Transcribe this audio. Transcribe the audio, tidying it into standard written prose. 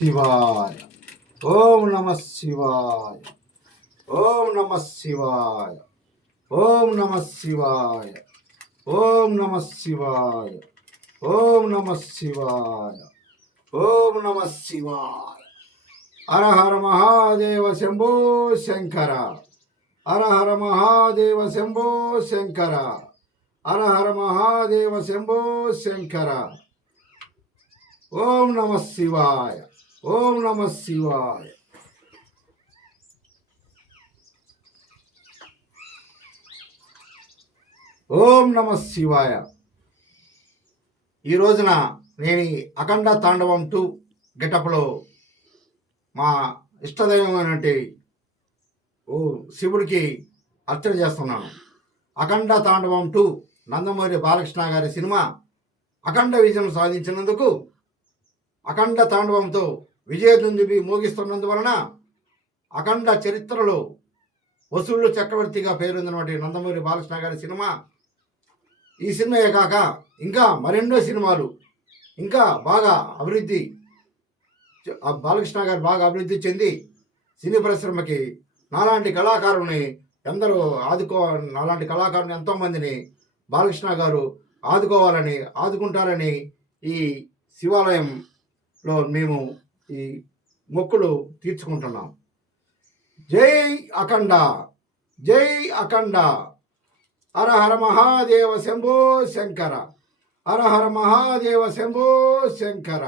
శివాయ. ఓం నమ శివాయ. ఓం నమ శివాయ. ఓం నమ శివాయ. ఓం నమ శివాయ. ఓం నమ శివాయ. ఓం నమ శివాయ. హర హర మహాదేవ శంభో శంకర. హర హర మహాదేవ శంభో శంకర. హర హర మహాదేవ శంభో శంకర. ఓం నమ శివాయ. ఓం నమ శివాయ. ఓం నమ శివాయ. ఈ రోజున నేను అఖండ తాండవం 2 గెటప్లో మా ఇష్టదైవమైనటువంటి శివుడికి అర్చన చేస్తున్నాను. అఖండ తాండవం 2 నందమూరి బాలకృష్ణ గారి సినిమా అఖండ విజయం సాధించినందుకు, అఖండ తాండవంతో విజయదుందుబి మోగిస్తున్నందువలన అఖండ చరిత్రలో వసూళ్లు చక్రవర్తిగా పేరొందినటువంటి నందమూరి బాలకృష్ణ గారి సినిమా, ఈ సినిమాయే కాక ఇంకా మరెన్నో సినిమాలు ఇంకా బాగా అభివృద్ధి, బాలకృష్ణ గారు బాగా అభివృద్ధి చెంది సినీ పరిశ్రమకి నాలాంటి కళాకారుల్ని నాలాంటి కళాకారుని ఎంతోమందిని బాలకృష్ణ గారు ఆదుకుంటారని ఈ శివాలయంలో మేము ఈ మొక్కులు తీర్చుకుంటున్నాం. జై అఖండ, జై అఖండ. హర హర మహాదేవ శంభో శంకర. హర హర మహాదేవ శంభో శంకర.